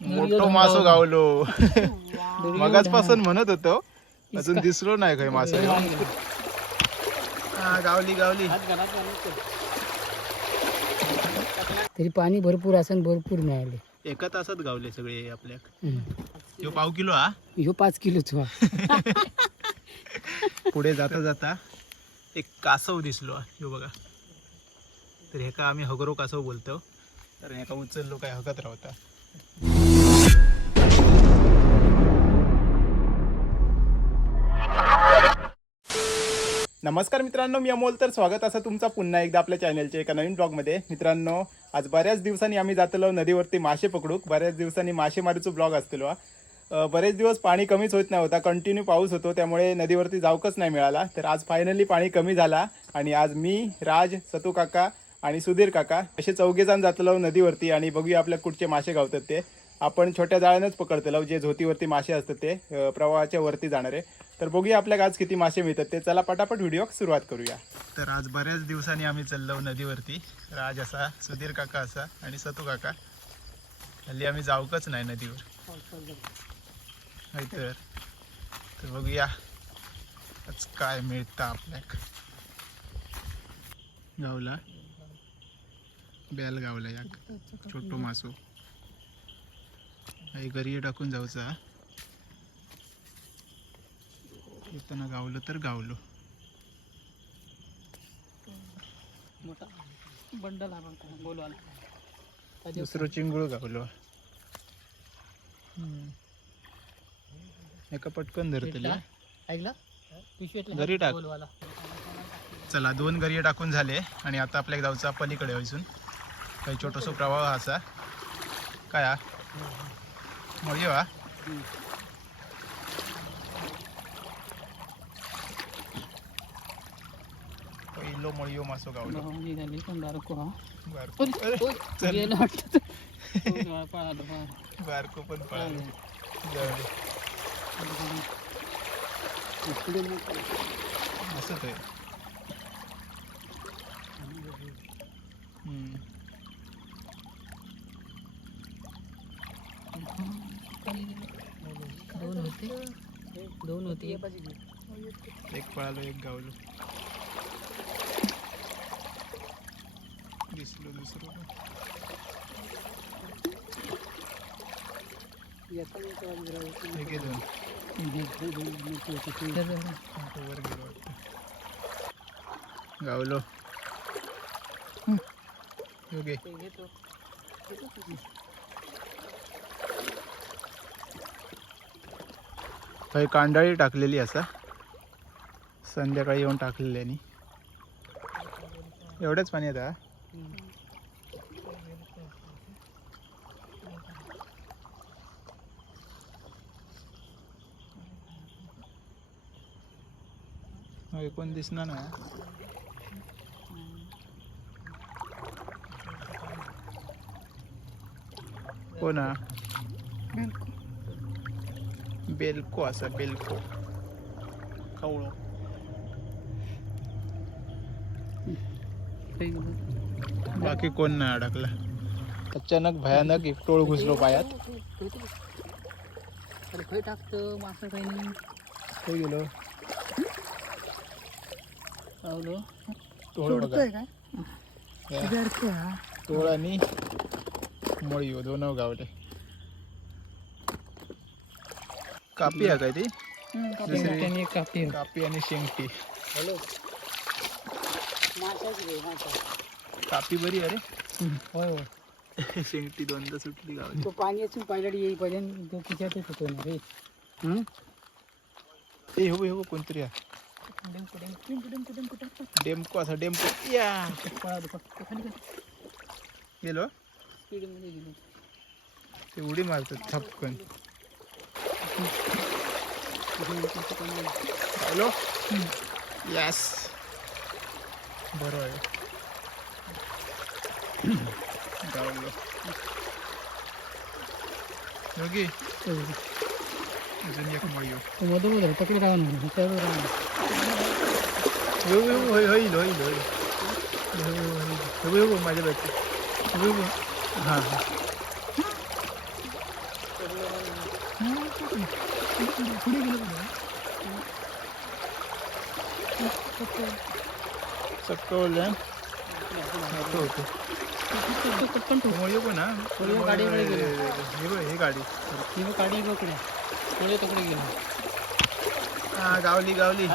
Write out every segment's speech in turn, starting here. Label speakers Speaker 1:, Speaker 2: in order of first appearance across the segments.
Speaker 1: मोठो मासो गावलो. मगाच पासून म्हणत होतो अजून दिसलो नाही काही मासो. हा गावली गावली.
Speaker 2: तरी पाणी भरपूर असन भरपूर मिळाले.
Speaker 1: एका तासात गावले सगळे आपल्या. पाव किलो हा?
Speaker 2: ह्यो पाच किलोच हा
Speaker 1: पुढे जाता जाता एक कासव दिसलो हा. ह्यो बघा. तर ह्याका आम्ही हगरो कासव बोलतो. तर ह्याका उचललो काय हकत राहता. नमस्कार मित्रांनो मी अमोल. तर स्वागत असं तुमचा पुन्हा एकदा आपल्या चॅनलच्या एका नवीन ब्लॉगमध्ये. मित्रांनो आज बऱ्याच दिवसांनी आम्ही जातलो नदीवरती मासे पकडूक. बऱ्याच दिवसांनी मासेमारीचं ब्लॉग असतो बरेच दिवस पाणी कमीच होत नाही होता कंटिन्यू पाऊस होतो त्यामुळे नदीवरती जाऊकच नाही मिळाला. तर आज फायनली पाणी कमी झाला आणि आज मी राज सतू काका आणि सुधीर काका असे चौघे जण जातलो नदीवरती आणि बघूया आपल्या कुठचे मासे गावतात ते. आपण छोट्या जाळ्यानंच पकडतलो जे झोतीवरती मासे असतात ते प्रवाहाच्या वरती जाणारे तर बघूया आपल्याला आज किती मासे मिळतात ते. चला पटापट व्हिडिओ सुरुवात करूया. तर आज बऱ्याच दिवसांनी आम्ही चाललो नदीवरती. राज असा सुधीर काका असा आणि सतू काका. हल्ली आम्ही जाऊकच नाही नदीवर. तर तर बघूया आज काय मिळतं आपल्याक. गावला. बॅल गावला याक छोटो मासो. आई घरी टाकून जाऊचा येताना गावलो तर गावलो.
Speaker 2: मोठा बंडल बघा बोलवाला
Speaker 1: दुसरं चिंगूळ गावलो. एका पटकन धरतली
Speaker 2: ऐकला?
Speaker 1: घरी टाक. चला दोन गरी टाकून झाले. आणि आता आपल्याला जाऊचा पलीकडे वयसून काही छोटोसो प्रवाह असा. काय हा मळयो हा पहिलो मळयो मासो गावलो
Speaker 2: निघाली पण हा
Speaker 1: बारको चल.
Speaker 2: गेलं
Speaker 1: बारको पण पळालो जाऊ. असंच आहे हम्म.
Speaker 2: दोन होते. दोन होते
Speaker 1: एक. पळालो एक गावलो. दिसलो दुसरं घे दोन. वर गेलो वाटतं. गावलो. योगे काही कांडाळी टाकलेली असा. संध्याकाळी येऊन टाकलेल्यानी एवढंच पाणी आता कोण दिसणार ना कोण हा? बेलको असा बेलको. कवळो बाकी कोण नाही अडकला. अचानक भयानक एक टोळ घुसलो पायात.
Speaker 2: खय टाकतं मासं काही नाही.
Speaker 1: गेलो. टोळ आणि मळीव दोन गावले. कापी आहे काय ती? दुसरी
Speaker 2: त्याने एक कापी
Speaker 1: कापी आणि शेंगटी
Speaker 2: हॅलो.
Speaker 1: कापी बरी अरे
Speaker 2: होय होय.
Speaker 1: शेंगटी दोनदा सुटली गावली
Speaker 2: तो पाणी असून पायलट येईपर्यंत तो खिच्यातच होतो ना रे. हं?
Speaker 1: ए हो हो कोणतरी आहे.
Speaker 2: कुठं, कुठं, कुठं, कुठं, कुठं, कुठं.
Speaker 1: डेमको असा डेमको. या.
Speaker 2: खाली.
Speaker 1: गेलो.
Speaker 2: स्पीडमध्ये गेलो.
Speaker 1: ते उडी मारतात थपकन हॅलो यस बरं आहे गावलो योगी अजून एक मळी येऊ
Speaker 2: मधून उधर पकडे राहणार त्यावर राहणार
Speaker 1: येऊ येऊ होईल होईल होईल होईल येऊ येऊ माझ्या बॅटरी येऊ येऊ हां हां
Speaker 2: पुढे गेलो ठेव
Speaker 1: मोयो पण हा?
Speaker 2: गेलो.
Speaker 1: हे बघ, ही गाडी.
Speaker 2: गाडी बकडे पुढे तकडे गेलो.
Speaker 1: हा गावली गावली.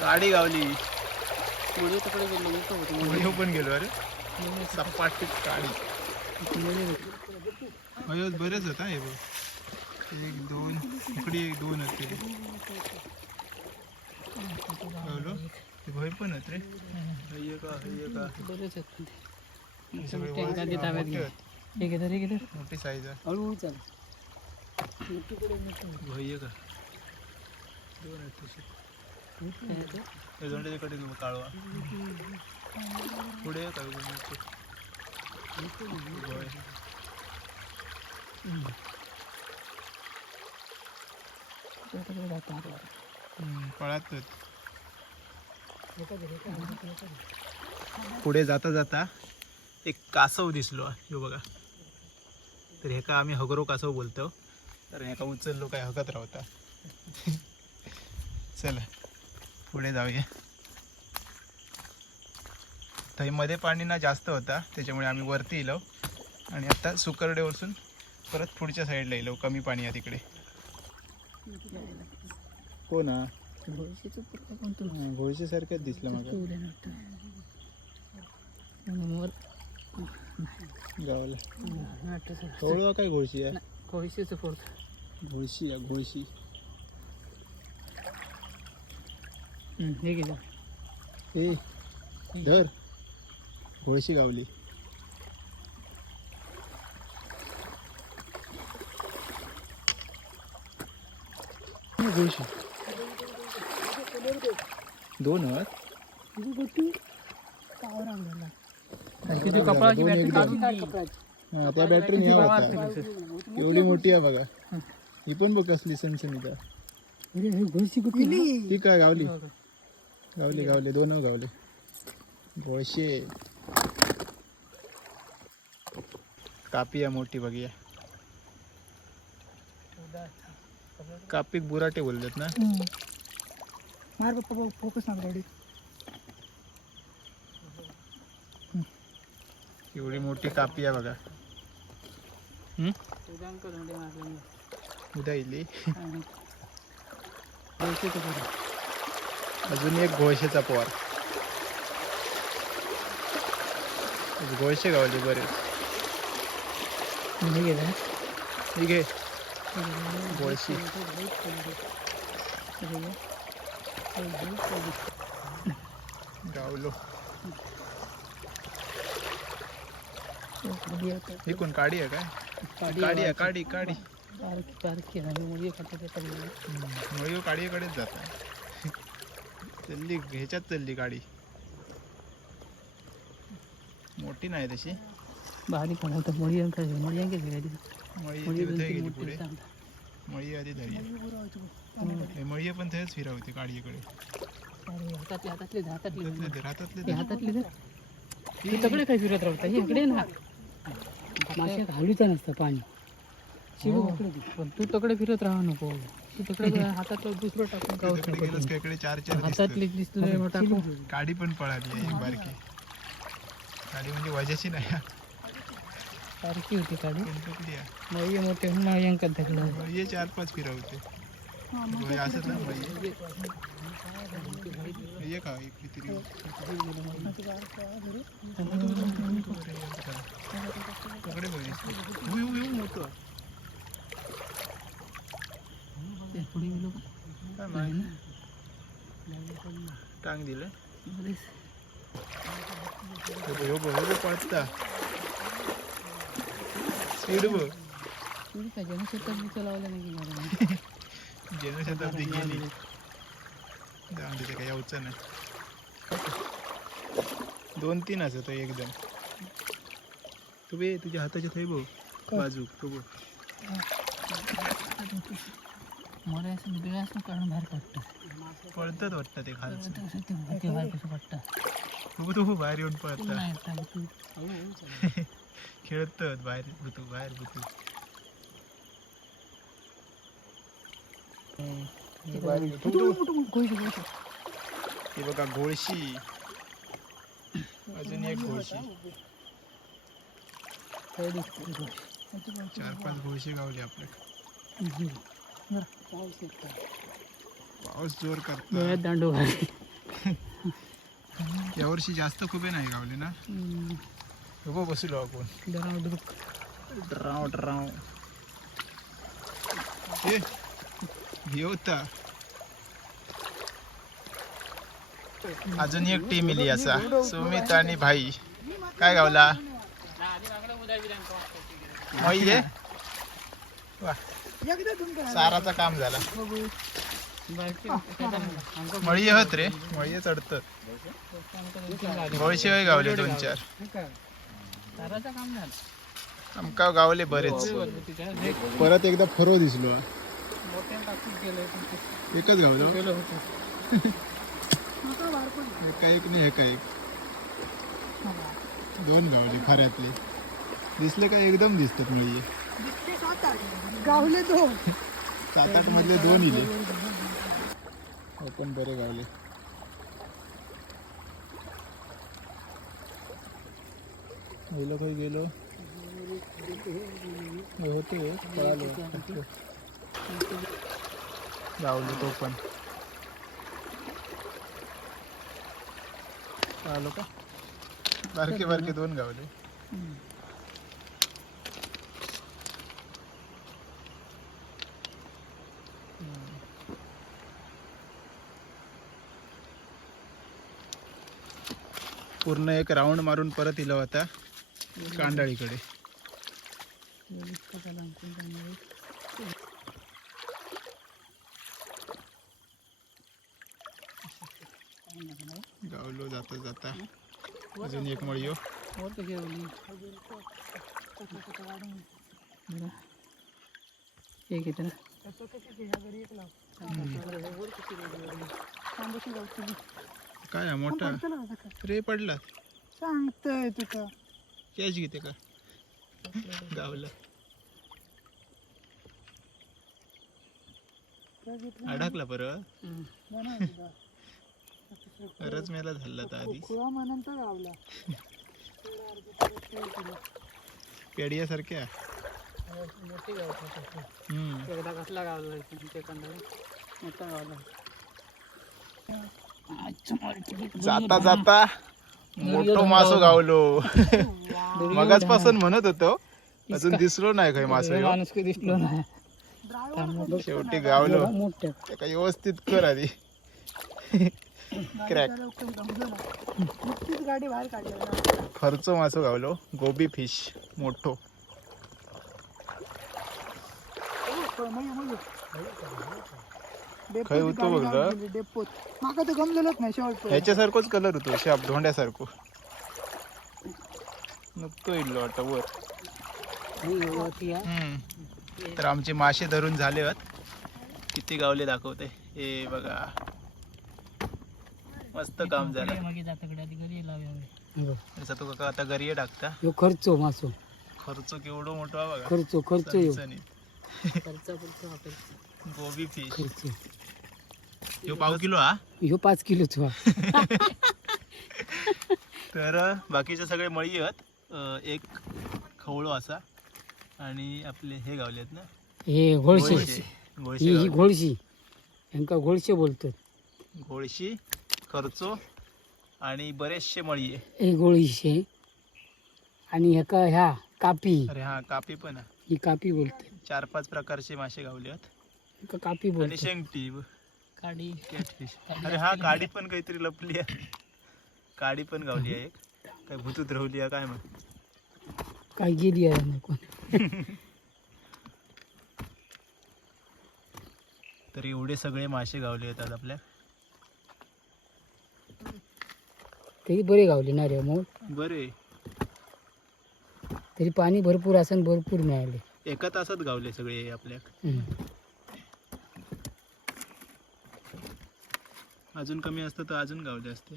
Speaker 1: गाडी गावली.
Speaker 2: पुढे तकडे गेलो
Speaker 1: पण गेलो अरे. सपाटी गाडी. अयो बरेच होता हे बघ. एक दोन इकडे एक दोन आहेत तरी गावलो ते भय पण रे. हे का हे का
Speaker 2: बरेच आहेत
Speaker 1: सगळे
Speaker 2: एखादी ताब्यात
Speaker 1: मोठे आहेत.
Speaker 2: हे
Speaker 1: साईज आहे.
Speaker 2: चाल. मोठीकडे
Speaker 1: भय का दोन आहेत तसे.
Speaker 2: मोठे
Speaker 1: हे दोन तिकडे घेऊ काळवा पुढे काय मोठे भय
Speaker 2: तकडे जातो
Speaker 1: हम्म, पळत पुढे जाता जाता एक कासव दिसलो ह्यो बघा. तर हे का आम्ही हगरो कासव बोलतो. तर हे का उचललो काय हकत राहता चला पुढे जाऊया. तर मध्ये पाणी ना जास्त होता त्याच्यामुळे आम्ही वरती येलो आणि आता सुकरडेवरून परत पुढच्या साईडला येलो कमी पाणी आहे तिकडे. हो ना.
Speaker 2: भविष्याचं पुढं पण तू.
Speaker 1: भविष्य सारखंच दिसलं मला. गावाला. काय घोळशी आहे?
Speaker 2: भविष्याचं पुढं
Speaker 1: घोळशी आहे घोळशी.
Speaker 2: हे जा.
Speaker 1: ए धर. घोळशी गावली. दोन
Speaker 2: किती कपडाची बॅटरी काढून काय कपडाची
Speaker 1: हा, त्या बॅटरी एवढी मोठी आहे बघा. ही पण बघ कसली सनसनीत
Speaker 2: हे
Speaker 1: काय गावली? गावले गावले. दोन गावले. घोळशे कापी आहे मोठी बघूया. कापीक बुराटे बोलतात ना?
Speaker 2: मार पप्पा फोकस ना गाडी
Speaker 1: एवढी मोठी कापी आहे बघा? उद्या येईल. अजून एक घोळशेचा पोवार. घोळशे गावले बरेच ठीक आहे घोळशी गावलो ही कोण काडी आहे काय काडी आहे काडी काडी मयूर काडीकडेच जात चालली ह्याच्यात चालली गाडी मोठी नाही तशी.
Speaker 2: बारीक अंका अंके गाडी
Speaker 1: मळी गेली
Speaker 2: मोठी
Speaker 1: पुढे. मळी आधी धरी हे मळी पण थंयच फिरवते गाडीकडे.
Speaker 2: हातातले हातातले हातातले
Speaker 1: हातातले
Speaker 2: तकडे काय फिरत राहता इकडे ना. मासे घालूचं नसतं पाणी. शिव पण तू तकडे फिरत राहा नको. तू तकडे हातातलं दुसरं टाकून
Speaker 1: चार चार
Speaker 2: हातातले. दिसलं मग टाकू
Speaker 1: गाडी पण पळाली बारकी. गाडी म्हणजे वजाची नाही.
Speaker 2: सारखी होती गाडी
Speaker 1: पण कुठली आहे?
Speaker 2: मग ये मोठे मयांकात धकलं
Speaker 1: मळी चार पाच फिरवते होय, असंच ना मळी ये का इकडे तरी. पकडे बघ उय, उय, उय, मोठं.
Speaker 2: पुढे गेलो
Speaker 1: काय माहिती? टांग दिलं हो बघ हो बघ पळता स्पीड बघ.
Speaker 2: पुढे काय जनशताब्दी चालवलं नाही
Speaker 1: जनशताब्दी गेली. जाऊन तिथे काही यावचं नाही. दोन तीन असत एकदम. तू बे तुझ्या हाताच्या बघ. बाजू तो बघ.
Speaker 2: मला असं असं काढून बाहेर काढतं
Speaker 1: पळतात वाटतं ते खालचं.
Speaker 2: ते ते बाहेर कसं वाटतं
Speaker 1: तू तू बाहेर येऊन पळता
Speaker 2: तू.
Speaker 1: खेळतात बाहेर भूतू बाहेर भूतू. हे बघा घोळशी. अजून एक घोळशी. चार पाच घोळशी गावले आपल्या. पाऊस जोर करतो.
Speaker 2: दांडू
Speaker 1: यावर्षी जास्त खुबे नाही गावले ना? उभं बसलो आपण.
Speaker 2: डुक
Speaker 1: ड्राव ड्राव. ए भिवता अजून एक टीम इली असा. सुमित आणि भाई. काय गावला? वा. साराचा काम झाला. मळी होत रे मळी चढत गोळशी गावले दोन चार. आमका गावले बरेच. परत एकदा फरो दिसलो. एकच गावलो एका एक नाही एका एक. दोन गावले खऱ्यातले. दिसले का एकदम दिसतात म्हणजे
Speaker 3: गावले दोन
Speaker 1: सात आठ मधले दोन इले. हो पण बरे गावले. गेलो काही गेलो. होते पळालो. गावलो तो पण. पळालो का? बारके बारके दोन गावले. पूर्ण एक राऊंड मारून परत इला होता कांडाळीकडे गावलो जाता जाता. अजून एक मळीयो
Speaker 2: वर एक येते ना
Speaker 1: काय हा मोठा? रे पडला.
Speaker 3: सांगतोय तुका
Speaker 1: कॅच घेते का? गावला. अडकला परत परत मेला झाला तर आधी
Speaker 3: गावला.
Speaker 1: पेडियासारख्या
Speaker 2: मोठी गाव
Speaker 1: हम्म.
Speaker 2: एकदा कसला गावला मोठा गावला.
Speaker 1: जाता जाता मोठो मासो गावलो. मगाच पासून म्हणत होतो अजून दिसलो नाही काही मासो ह्यो.
Speaker 2: माणूस काही दिसलो नाही.
Speaker 1: शेवटी गावलो. काही व्यवस्थित कर आधी. क्रॅक खर्चो मासो गावलो. गोबी फिश मोठो. खय होतो?
Speaker 3: डेपोत. माका तर गमलेलंच नाही शेवट
Speaker 1: ह्याच्यासारखोच कलर होतो शाप धोंड्यासारखो. नुकतो इल्लो वाटतं वर. हम्म. तर आमचे मासे धरून झाले आहेत. किती गावले दाखवते. हे बघा. मस्त काम झालं. जसं तू काका आता घरी टाकता
Speaker 2: खर्चो मासो.
Speaker 1: खर्च केवढं मोठा हा बघा.
Speaker 2: खर्चो खर्चो
Speaker 1: चणचणीत. गोबी फिश
Speaker 2: खर्चो.
Speaker 1: ह्यो पाव किलो हा?
Speaker 2: ह्यो पाच किलोचो हा
Speaker 1: तर बाकीचे सगळे मळी आहेत. एक खवळो असा आणि आपले हे गावले आहेत ना?
Speaker 2: हे घोळशे. ही ही. घोळशी. यांका घोळशे बोलतात.
Speaker 1: घोळशी खर्चो आणि बरेचसे मळी आहे.
Speaker 2: हे घोळशे. आणि ह्याका ह्या कापी.
Speaker 1: अरे हा कापी पण.
Speaker 2: ही कापी बोलतात.
Speaker 1: चार पाच प्रकारचे मासे गावले आहेत.
Speaker 2: ह्याका कापी
Speaker 1: आणि
Speaker 2: बोलतात
Speaker 1: शेंगटी
Speaker 2: काडी
Speaker 1: कॅटफिश अरे हा काडी पण काहीतरी लपली आहे. काडी पण गावली आहे एक. काय भुतूत राहुली आहे काय मग
Speaker 2: काय गेली आहे ना कोण?
Speaker 1: तर एवढे सगळे मासे गावले आहेत आपल्या.
Speaker 2: तरी बरे गावले ना रे मग
Speaker 1: बरे.
Speaker 2: तरी पाणी भरपूर असन भरपूर मिळाले.
Speaker 1: एका तासात गावले सगळे आपल्या. अजून कमी असतं तर अजून गावले असते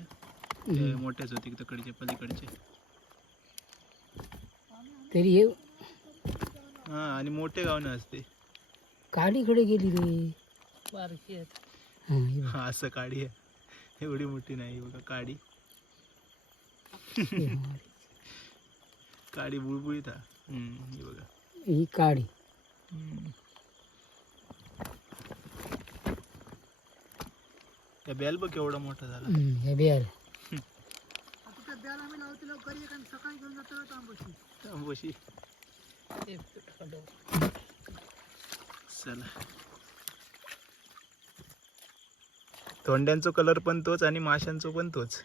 Speaker 1: ते. मोठेच होते तिकडचे पलीकडचे.
Speaker 2: तरी हे
Speaker 1: हा आणि मोठे गावनं असते.
Speaker 2: काडीकडे गेली रे. हा,
Speaker 1: असं काडी आहे. एवढी मोठी नाही बघा काडी. काडी बुळबुळीत हा. हम्म, हे बघा.
Speaker 2: ही काडी.
Speaker 1: त्या बेल बघ केवढा मोठा झाला.
Speaker 2: हम्म, हे
Speaker 3: तांबूशी.
Speaker 1: चला. तोंड्यांचा कलर पण तोच आणि माशांचो पण तोच.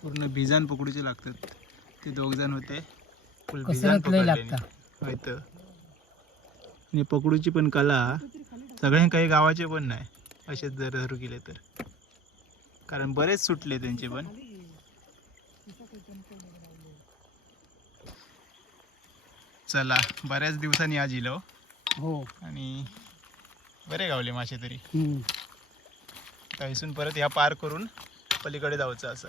Speaker 1: पूर्ण भिजान पकडूचे लागतात. ते दोघ जण होते. फुल भिजान पकडले
Speaker 2: लागता.
Speaker 1: होत आणि पकडूची पण कला सगळ्यां काही गावाचे पण नाही. असेच जर धरू गेले तर. कारण बरेच सुटले त्यांचे पण. चला बऱ्याच दिवसांनी आज इलो.
Speaker 2: हो.
Speaker 1: आणि बरे गावले मासे तरी. इथून परत ह्या पार करून पलीकडे जायचं असं.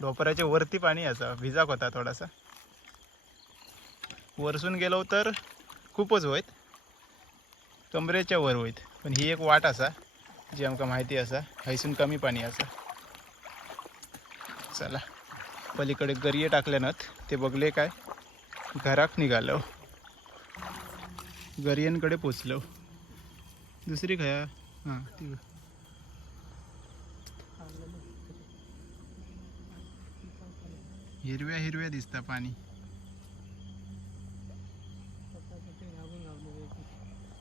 Speaker 1: डोपराच्या वरती पाणी याचा भिजाक होता थोडासा. वरसून गेलो तर खूपच होईत कमरेच्या वर वयत पण ही एक वाट असा जी आमका माहिती असा हयसून कमी पाणी असा. चला पलीकडे गरिये टाकल्यानंत ते बघले काय? घराक निघालो. गरियांकडे पोचलो. दुसरी खया? हां ती हिरव्या हिरव्या दिसता पाणी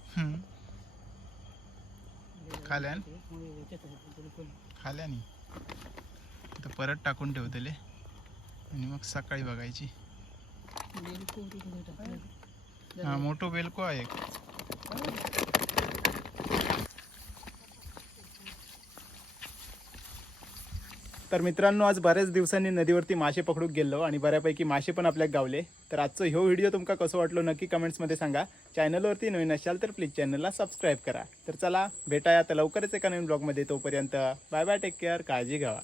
Speaker 1: हम्म. खाल्यान? खाल्यानी? आता परत टाकून ठेवतले. आणि मग सकाळी बघायची. हा मोठो बेलको आहे. तर मित्रांनो आज बऱ्याच दिवसांनी नदीवरती मासे पकडूक गेलो आणि बऱ्यापैकी मासे पण आपल्याक गावले. तर आजचं ह्यो व्हिडिओ तुमका कसं वाटलो नक्की कमेंट्समध्ये सांगा. चॅनलवरती नवीन असाल तर प्लीज चॅनलला सबस्क्राईब करा. तर चला भेटाया आता लवकरच एका नवीन ब्लॉगमध्ये तोपर्यंत बाय बाय टेक केअर काळजी घ्यावा